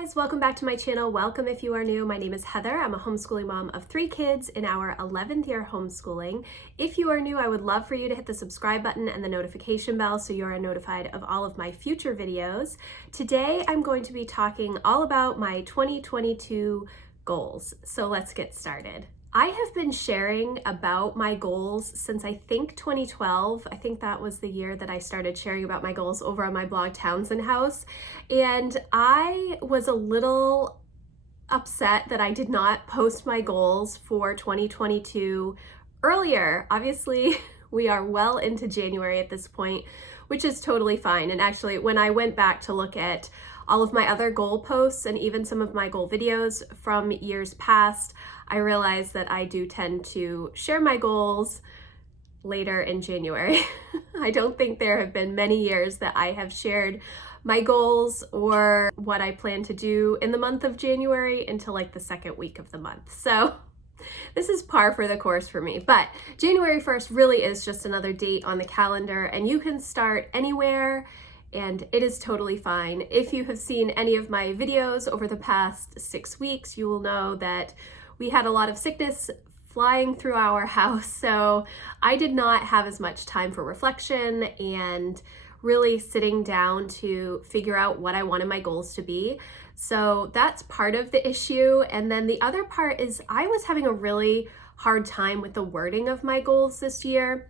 guys, welcome back to my channel. Welcome if you are new. My name is Heather. I'm a homeschooling mom of 3 kids in our 11th year homeschooling. If you are new, I would love for you to hit the subscribe button and the notification bell so you are notified of all of my future videos. Today, I'm going to be talking all about my 2022 goals. So let's get started. I have been sharing about my goals since I think 2012. I think that was the year that I started sharing about my goals over on my blog Townsend House. And I was a little upset that I did not post my goals for 2022 earlier. Obviously, we are well into January at this point, which is totally fine. And actually, when I went back to look at all of my other goal posts and even some of my goal videos from years past, I realized that I do tend to share my goals later in January. I don't think there have been many years that I have shared my goals or what I plan to do in the month of January until like the second week of the month. So this is par for the course for me. But January 1st really is just another date on the calendar, and you can start anywhere, and it is totally fine. If you have seen any of my videos over the past 6 weeks, you will know that we had a lot of sickness flying through our house, so I did not have as much time for reflection and really sitting down to figure out what I wanted my goals to be. So that's part of the issue. And then the other part is I was having a really hard time with the wording of my goals this year.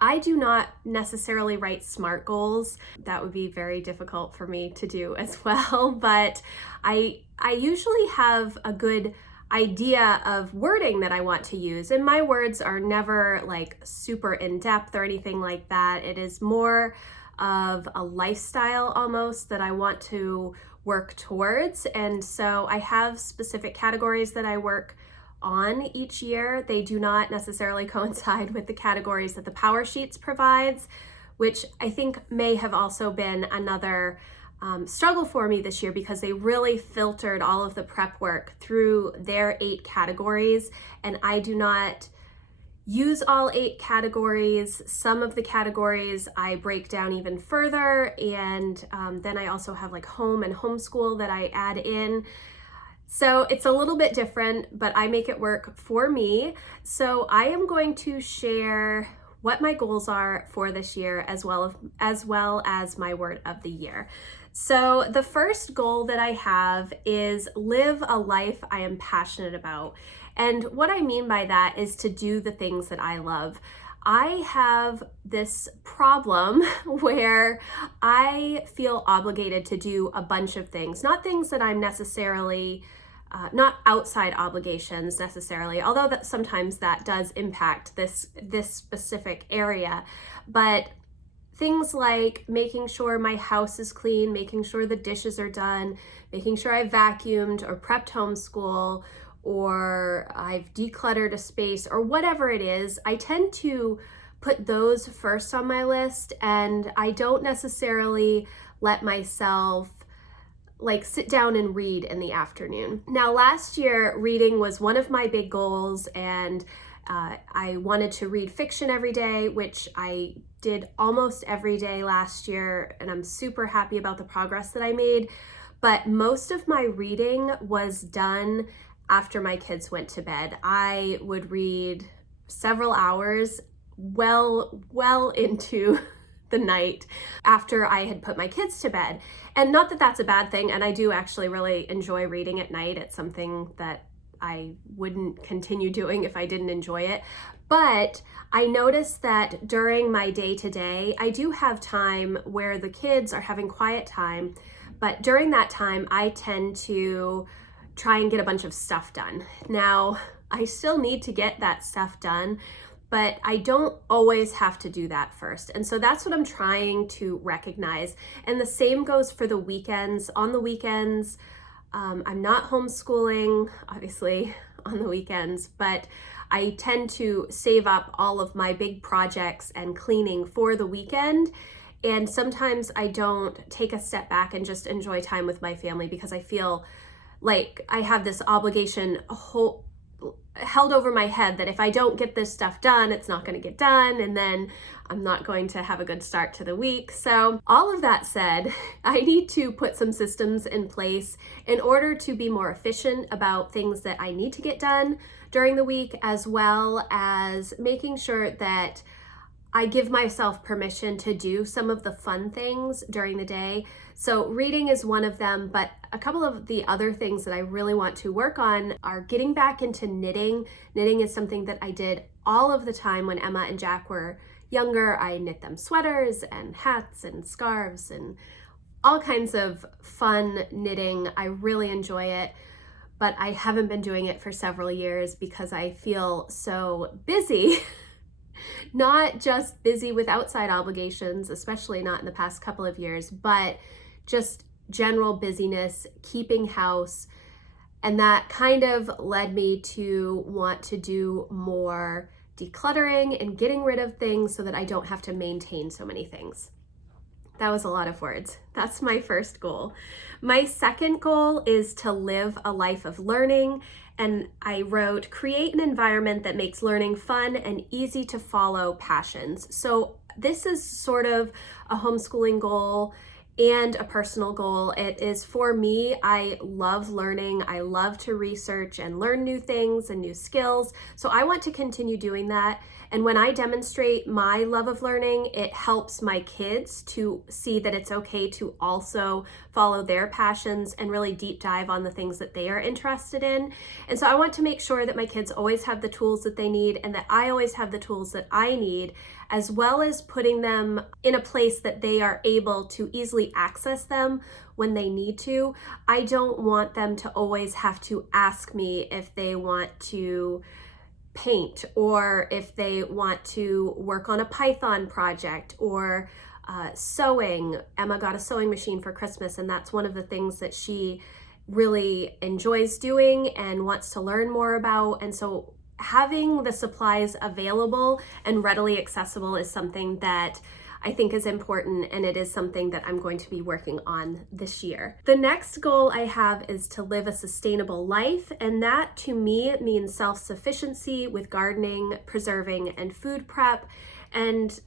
I do not necessarily write SMART goals. That would be very difficult for me to do as well, but I usually have a good idea of wording that I want to use, and my words are never like super in-depth or anything like that. It is more of a lifestyle almost that I want to work towards, and so I have specific categories that I work on each year. They do not necessarily coincide with the categories that the Power Sheets provides, which I think may have also been another struggle for me this year, because they really filtered all of the prep work through their 8 categories, and I do not use all 8 categories. Some of the categories I break down even further, and then I also have like home and homeschool that I add in. So it's a little bit different, but I make it work for me. So I am going to share what my goals are for this year, as well as my word of the year. So the first goal that I have is live a life I am passionate about. And what I mean by that is to do the things that I love. I have this problem where I feel obligated to do a bunch of things, not things that I'm necessarily not outside obligations necessarily, although that sometimes that does impact this specific area, but things like making sure my house is clean, making sure the dishes are done, making sure I vacuumed or prepped homeschool, or I've decluttered a space, or whatever it is. I tend to put those first on my list, and I don't necessarily let myself like sit down and read in the afternoon. Now, last year, reading was one of my big goals, and I wanted to read fiction every day, which I did almost every day last year, and I'm super happy about the progress that I made. But most of my reading was done after my kids went to bed. I would read several hours well into the night after I had put my kids to bed. And not that that's a bad thing, and I do actually really enjoy reading at night. It's something that I wouldn't continue doing if I didn't enjoy it. But I noticed that during my day-to-day, I do have time where the kids are having quiet time, but during that time, I tend to try and get a bunch of stuff done. Now, I still need to get that stuff done, but I don't always have to do that first. And so that's what I'm trying to recognize. And the same goes for the weekends. On the weekends, I'm not homeschooling, obviously, on the weekends, but I tend to save up all of my big projects and cleaning for the weekend. And sometimes I don't take a step back and just enjoy time with my family, because I feel like I have this obligation held over my head that if I don't get this stuff done, it's not going to get done, and then I'm not going to have a good start to the week. So all of that said, I need to put some systems in place in order to be more efficient about things that I need to get done during the week, as well as making sure that I give myself permission to do some of the fun things during the day. So reading is one of them, but a couple of the other things that I really want to work on are getting back into knitting. Knitting is something that I did all of the time when Emma and Jack were younger. I knit them sweaters and hats and scarves and all kinds of fun knitting. I really enjoy it, but I haven't been doing it for several years because I feel so busy. Not just busy with outside obligations, especially not in the past couple of years, but just general busyness, keeping house. And that kind of led me to want to do more decluttering and getting rid of things so that I don't have to maintain so many things. That was a lot of words. That's my first goal. My second goal is to live a life of learning. And I wrote, create an environment that makes learning fun and easy to follow passions. So this is sort of a homeschooling goal and a personal goal. It is for me. I love learning. I love to research and learn new things and new skills. So I want to continue doing that. And when I demonstrate my love of learning, it helps my kids to see that it's okay to also follow their passions and really deep dive on the things that they are interested in. And so I want to make sure that my kids always have the tools that they need and that I always have the tools that I need, as well as putting them in a place that they are able to easily access them when they need to. I don't want them to always have to ask me if they want to paint or if they want to work on a Python project or sewing. Emma got a sewing machine for Christmas, and that's one of the things that she really enjoys doing and wants to learn more about. And so having the supplies available and readily accessible is something that I think is important, and it is something that I'm going to be working on this year. The next goal I have is to live a sustainable life, and that to me means self-sufficiency with gardening, preserving, and food prep, and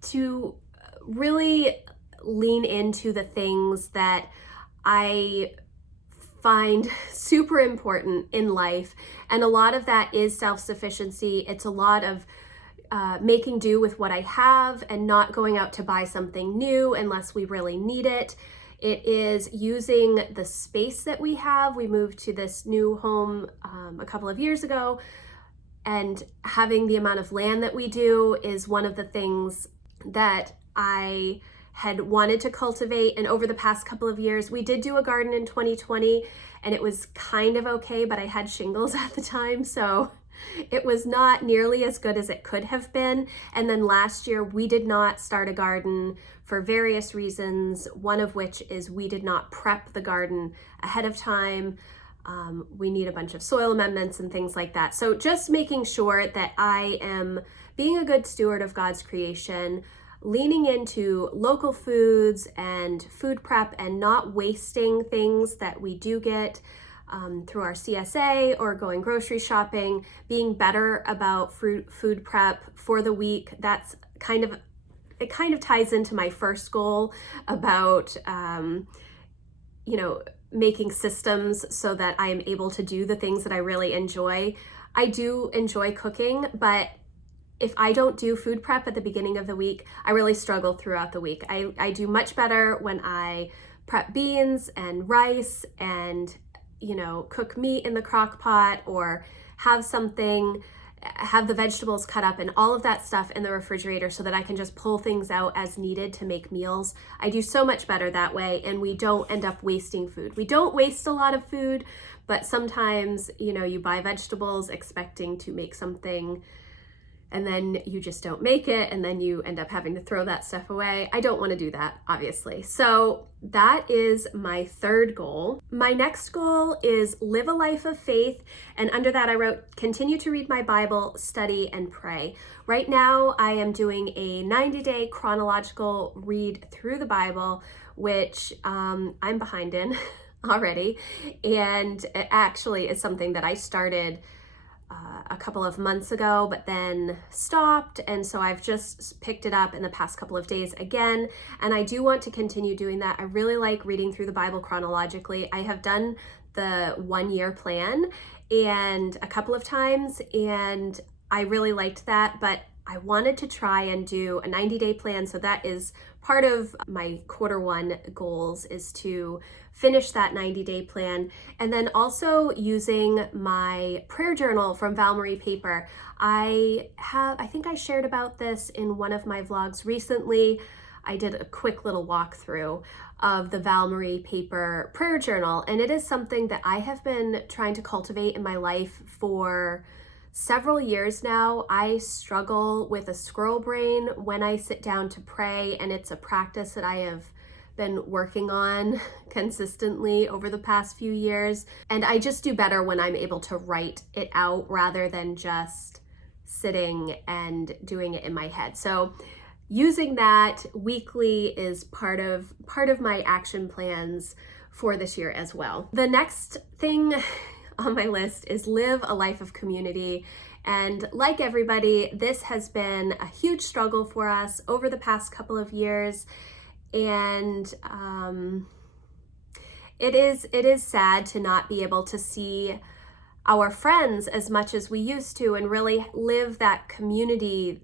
to really lean into the things that I find super important in life. And a lot of that is self-sufficiency. It's a lot of making do with what I have and not going out to buy something new unless we really need it. It is using the space that we have. We moved to this new home a couple of years ago, and having the amount of land that we do is one of the things that I had wanted to cultivate. And over the past couple of years, we did do a garden in 2020, and it was kind of okay, but I had shingles at the time, so it was not nearly as good as it could have been. And then last year, we did not start a garden for various reasons, one of which is we did not prep the garden ahead of time. We need a bunch of soil amendments and things like that. So just making sure that I am being a good steward of God's creation, leaning into local foods and food prep and not wasting things that we do get through our CSA or going grocery shopping, being better about food prep for the week. That's it kind of ties into my first goal about, making systems so that I am able to do the things that I really enjoy. I do enjoy cooking, but if I don't do food prep at the beginning of the week, I really struggle throughout the week. I do much better when I prep beans and rice and cook meat in the crock pot or have the vegetables cut up and all of that stuff in the refrigerator so that I can just pull things out as needed to make meals. I do so much better that way, and we don't end up wasting food. We don't waste a lot of food, but sometimes, you buy vegetables expecting to make something and then you just don't make it, and then you end up having to throw that stuff away. I don't want to do that, obviously. So that is my third goal. My next goal is live a life of faith, and under that I wrote, continue to read my Bible, study, and pray. Right now I am doing a 90-day chronological read through the Bible, which I'm behind in. already. And it actually is something that I started a couple of months ago, but then stopped. And so I've just picked it up in the past couple of days again. And I do want to continue doing that. I really like reading through the Bible chronologically. I have done the 1-year plan and a couple of times, and I really liked that, but I wanted to try and do a 90-day plan. So that is part of my Q1 goals, is to finish that 90-day plan. And then also using my prayer journal from Val Marie Paper. I think I shared about this in one of my vlogs recently. I did a quick little walkthrough of the Val Marie Paper prayer journal, and it is something that I have been trying to cultivate in my life for several years now. I struggle with a squirrel brain when I sit down to pray, and it's a practice that I have been working on consistently over the past few years. And I just do better when I'm able to write it out rather than just sitting and doing it in my head. So using that weekly is part of my action plans for this year as well. The next thing on my list is live a life of community. And like everybody, this has been a huge struggle for us over the past couple of years. And it is sad to not be able to see our friends as much as we used to and really live that community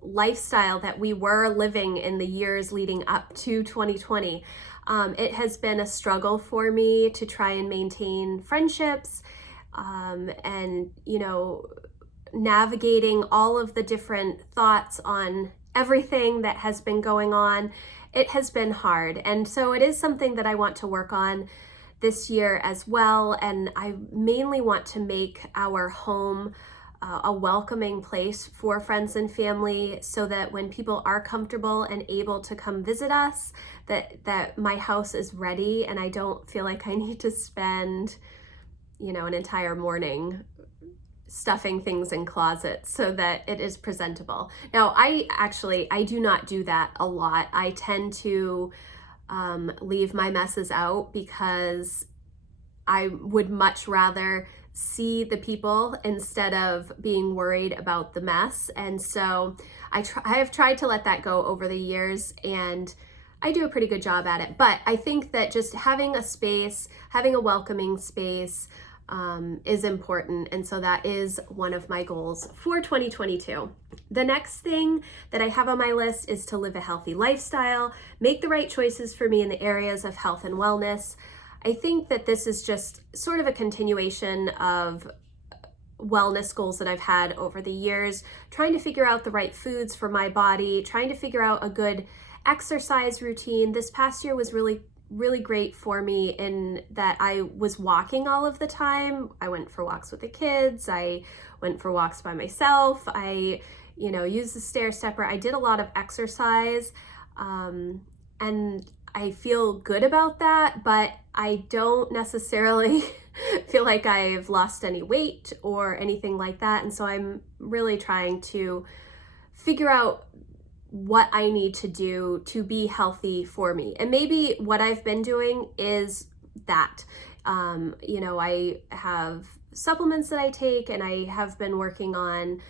lifestyle that we were living in the years leading up to 2020. It has been a struggle for me to try and maintain friendships, and, navigating all of the different thoughts on everything that has been going on. It has been hard. And so it is something that I want to work on this year as well. And I mainly want to make our home a welcoming place for friends and family, so that when people are comfortable and able to come visit us, that my house is ready and I don't feel like I need to spend, an entire morning stuffing things in closets so that it is presentable. Now, I do not do that a lot. I tend to leave my messes out because I would much rather see the people instead of being worried about the mess. And so I have tried to let that go over the years, and I do a pretty good job at it. But I think that just having a space, having a welcoming space, is important. And so that is one of my goals for 2022. The next thing that I have on my list is to live a healthy lifestyle, make the right choices for me in the areas of health and wellness. I think that this is just sort of a continuation of wellness goals that I've had over the years, trying to figure out the right foods for my body, trying to figure out a good exercise routine. This past year was really great for me in that I was walking all of the time. I went for walks with the kids. I went for walks by myself. I, used the stair stepper. I did a lot of exercise, and I feel good about that, but I don't necessarily feel like I've lost any weight or anything like that. And so I'm really trying to figure out what I need to do to be healthy for me. And maybe what I've been doing is that. I have supplements that I take, and I have been working on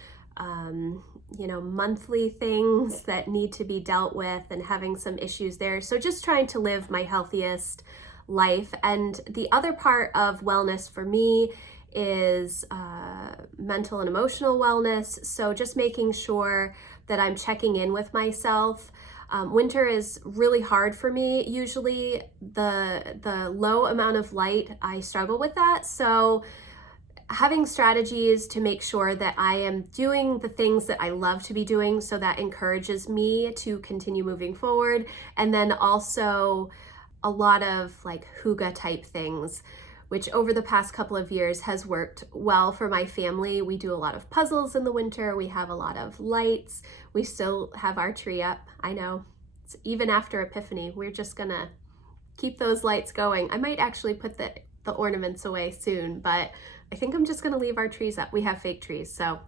monthly things that need to be dealt with and having some issues there. So just trying to live my healthiest life. And the other part of wellness for me is mental and emotional wellness. So just making sure that I'm checking in with myself. Winter is really hard for me. Usually the low amount of light, I struggle with that. So having strategies to make sure that I am doing the things that I love to be doing, so that encourages me to continue moving forward. And then also a lot of like hygge type things, which over the past couple of years has worked well for my family. We do a lot of puzzles in the winter. We have a lot of lights. We still have our tree up. I know, it's even after Epiphany, we're just gonna keep those lights going. I might actually put the ornaments away soon, but I think I'm just gonna leave our trees up. We have fake trees, so,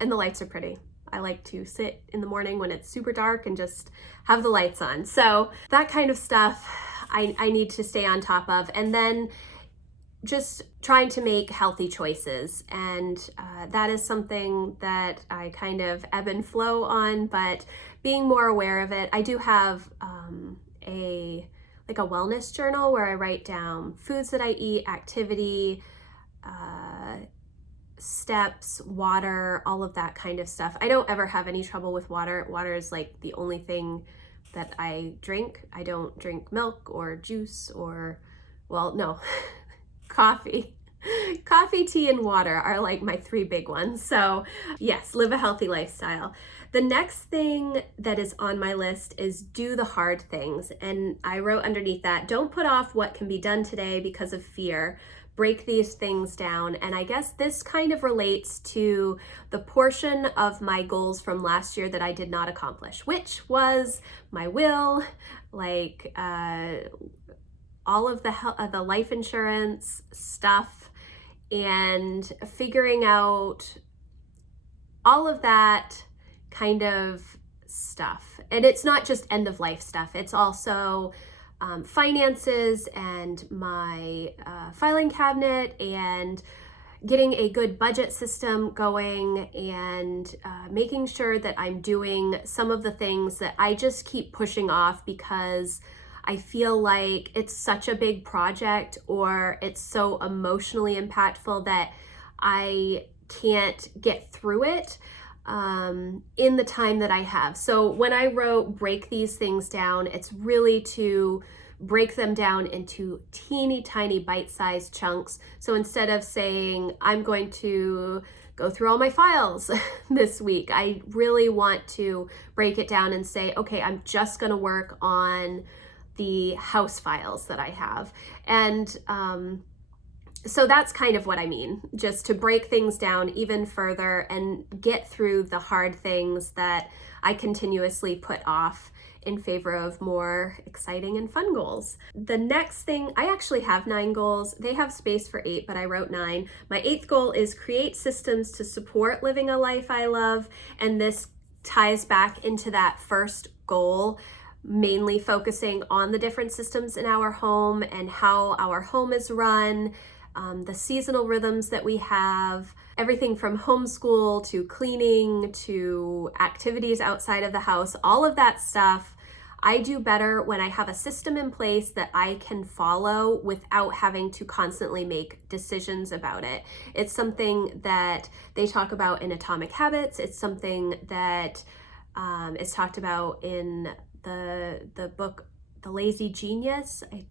and the lights are pretty. I like to sit in the morning when it's super dark and just have the lights on. So that kind of stuff I need to stay on top of. And then just trying to make healthy choices. And that is something that I kind of ebb and flow on, but being more aware of it. I do have a wellness journal where I write down foods that I eat, activity, steps, water, all of that kind of stuff. I don't ever have any trouble with water. Water is like the only thing that I drink. I don't drink milk or juice or, well, no, coffee. Coffee, tea, and water are like my three big ones. So yes, live a healthy lifestyle. The next thing that is on my list is do the hard things. And I wrote underneath that, don't put off what can be done today because of fear. Break these things down. And I guess this kind of relates to the portion of my goals from last year that I did not accomplish, which was my will, like all of the life insurance stuff, and figuring out all of that kind of stuff. And it's not just end of life stuff, it's also finances and my filing cabinet and getting a good budget system going, and making sure that I'm doing some of the things that I just keep pushing off because I feel like it's such a big project or it's so emotionally impactful that I can't get through it in the time that I have. So when I wrote break these things down, it's really to break them down into teeny tiny bite-sized chunks. So instead of saying I'm going to go through all my files this week, I really want to break it down and say, okay, I'm just going to work on the house files that I have. And so that's kind of what I mean, just to break things down even further and get through the hard things that I continuously put off in favor of more exciting and fun goals. The next thing, I actually have 9 goals. They have space for 8, but I wrote 9. My 8th goal is create systems to support living a life I love. And this ties back into that first goal, mainly focusing on the different systems in our home and how our home is run, the seasonal rhythms that we have, everything from homeschool to cleaning to activities outside of the house, all of that stuff. I do better when I have a system in place that I can follow without having to constantly make decisions about it. It's something that they talk about in Atomic Habits. It's something that is talked about in the book, The Lazy Genius. I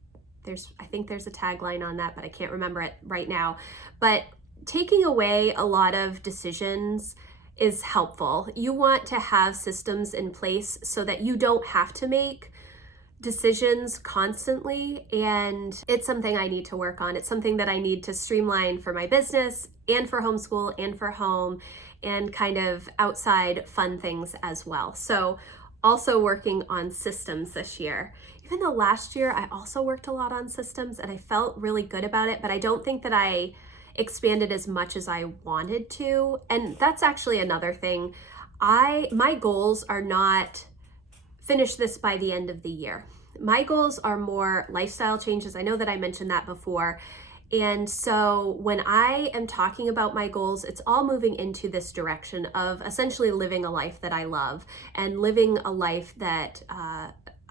think there's a tagline on that, but I can't remember it right now. But taking away a lot of decisions is helpful. You want to have systems in place so that you don't have to make decisions constantly, and it's something I need to work on. It's something that I need to streamline for my business and for homeschool and for home and kind of outside fun things as well. So also working on systems this year. Even though last year I also worked a lot on systems and I felt really good about it, but I don't think that I expanded as much as I wanted to. And that's actually another thing. My goals are not finish this by the end of the year. My goals are more lifestyle changes. I know that I mentioned that before. And so when I am talking about my goals, it's all moving into this direction of essentially living a life that I love and living a life that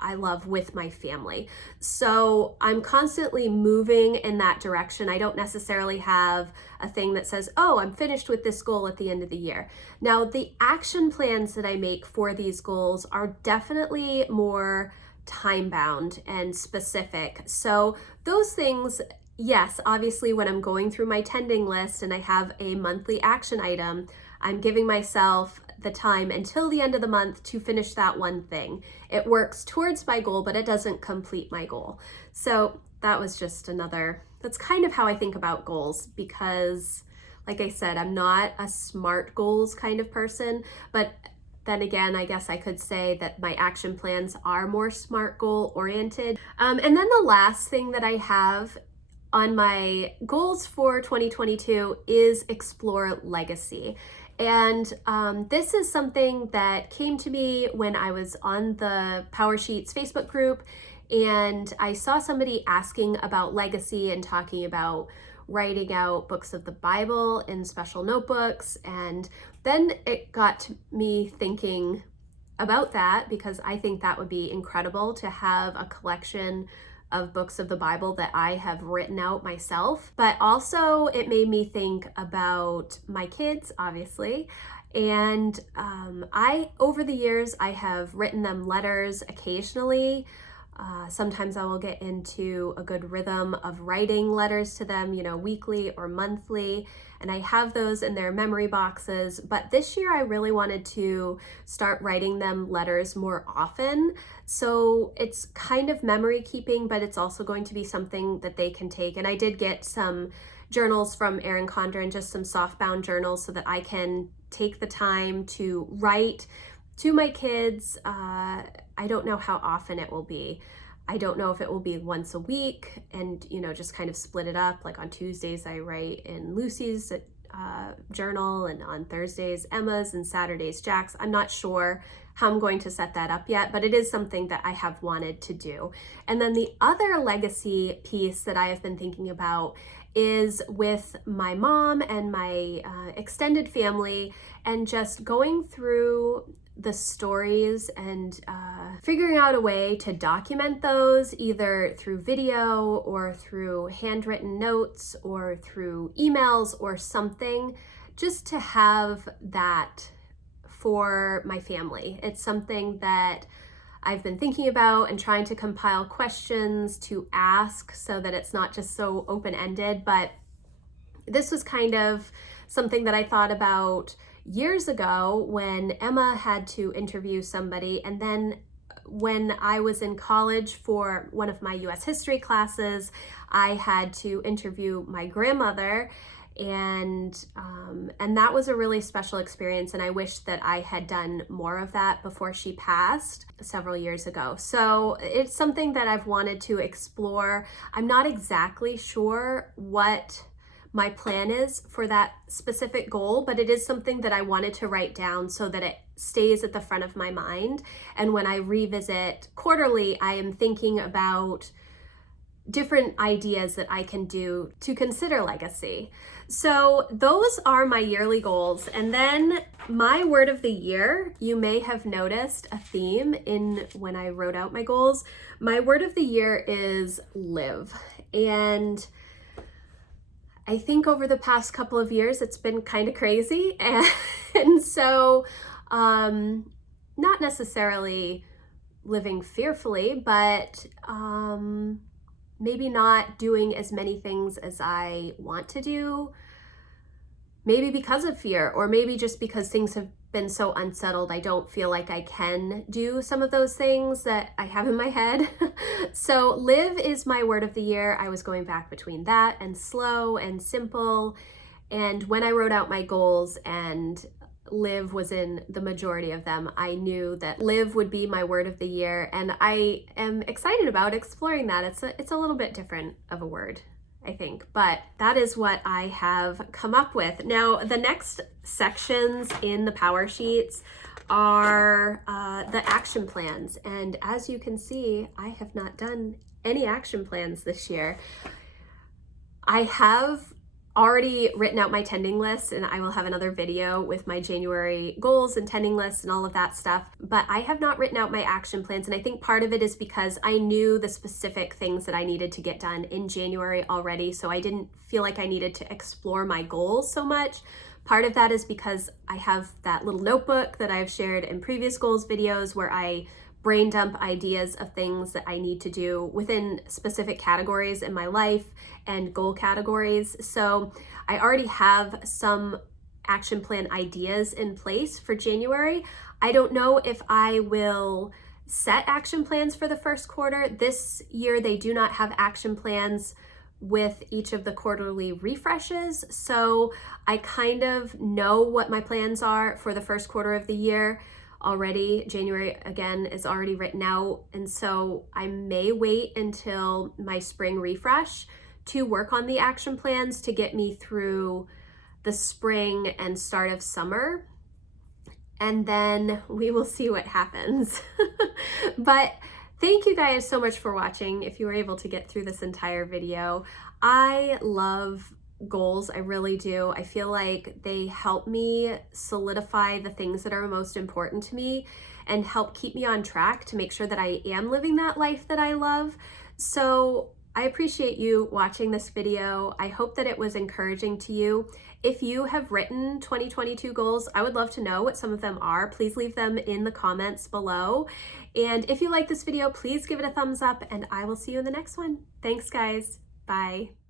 I love with my family. So I'm constantly moving in that direction. I don't necessarily have a thing that says, oh, I'm finished with this goal at the end of the year. Now, the action plans that I make for these goals are definitely more time-bound and specific. So those things, yes, obviously when I'm going through my tending list and I have a monthly action item, I'm giving myself the time until the end of the month to finish that one thing. It works towards my goal, but it doesn't complete my goal. So that was just that's kind of how I think about goals, because like I said, I'm not a SMART goals kind of person, but then again, I guess I could say that my action plans are more SMART goal oriented. And then the last thing that I have on my goals for 2022 is explore legacy. And this is something that came to me when I was on the Power Sheets Facebook group, And I saw somebody asking about legacy and talking about writing out books of the Bible in special notebooks. And then it got me thinking about that, because I think that would be incredible to have a collection of books of the Bible that I have written out myself. But also it made me think about my kids, obviously. And over the years, I have written them letters occasionally. Sometimes I will get into a good rhythm of writing letters to them, weekly or monthly, and I have those in their memory boxes. But this year I really wanted to start writing them letters more often. So it's kind of memory keeping, but it's also going to be something that they can take. And I did get some journals from Erin Condren, just some softbound journals, so that I can take the time to write to my kids. I don't know how often it will be. I don't know if it will be once a week and, just kind of split it up. Like on Tuesdays, I write in Lucy's journal, and on Thursdays, Emma's, and Saturdays, Jack's. I'm not sure how I'm going to set that up yet, but it is something that I have wanted to do. And then the other legacy piece that I have been thinking about is with my mom and my extended family, and just going through the stories and figuring out a way to document those, either through video or through handwritten notes or through emails or something, just to have that for my family. It's something that I've been thinking about and trying to compile questions to ask so that it's not just so open-ended. But this was kind of something that I thought about years ago when Emma had to interview somebody. And then when I was in college for one of my US history classes, I had to interview my grandmother. And that was a really special experience, and I wish that I had done more of that before she passed several years ago. So it's something that I've wanted to explore. I'm not exactly sure what my plan is for that specific goal, but it is something that I wanted to write down so that it stays at the front of my mind. And when I revisit quarterly, I am thinking about different ideas that I can do to consider legacy. So those are my yearly goals. And then my word of the year, you may have noticed a theme in when I wrote out my goals. My word of the year is live. And I think over the past couple of years, it's been kind of crazy. And so not necessarily living fearfully, but maybe not doing as many things as I want to do, maybe because of fear, or maybe just because things have been so unsettled, I don't feel like I can do some of those things that I have in my head. So live is my word of the year. I was going back between that and slow and simple. And when I wrote out my goals and live was in the majority of them, I knew that live would be my word of the year, and I am excited about exploring that. It's a little bit different of a word, I think, but that is what I have come up with. Now, the next sections in the power sheets are the action plans, and as you can see, I have not done any action plans this year. I have already written out my tending list, and I will have another video with my January goals and tending lists and all of that stuff, but I have not written out my action plans. And I think part of it is because I knew the specific things that I needed to get done in January already, so I didn't feel like I needed to explore my goals so much. Part of that is because I have that little notebook that I've shared in previous goals videos where I brain dump ideas of things that I need to do within specific categories in my life and goal categories. So I already have some action plan ideas in place for January. I don't know if I will set action plans for the first quarter. This year, they do not have action plans with each of the quarterly refreshes. So I kind of know what my plans are for the first quarter of the year already. January, again, is already written out. And so I may wait until my spring refresh to work on the action plans to get me through the spring and start of summer. And then we will see what happens. But Thank you guys so much for watching. If you were able to get through this entire video, I love goals. I really do. I feel like they help me solidify the things that are most important to me and help keep me on track to make sure that I am living that life that I love. So I appreciate you watching this video. I hope that it was encouraging to you. If you have written 2022 goals, I would love to know what some of them are. Please leave them in the comments below. And if you like this video, please give it a thumbs up, and I will see you in the next one. Thanks, guys. Bye.